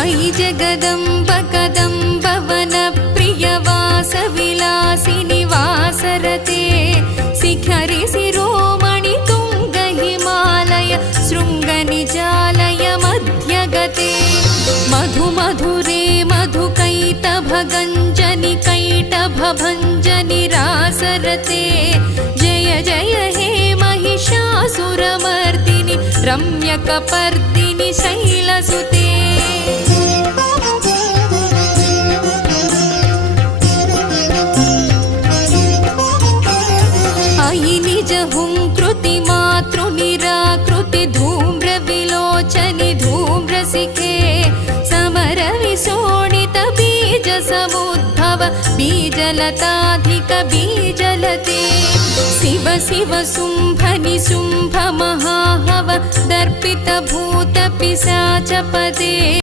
अयि जगदम्ब कदम्ब वनप्रियवासविलासिनि वासरते शिखरि शिरोमणि तुङ्ग हिमालय शृङ्गनिजालय मध्यगते मधु मधुरे मधुकैटभगञ्जनि कैटभभञ्जनि रासरते जय जय हे महिषासुरमर्दिनि रम्यकपर्दिनि शैलसुते अयि निज हुंकृति मातृनिराकृति धूम्रविलोचनि धूम्रसिखे समरविशोणित बीज समुद्भव बीजलताधिक बीजलते शिव शिव शुंभ निशुंभ महाहव दर्पित भूत पिशाच पदे।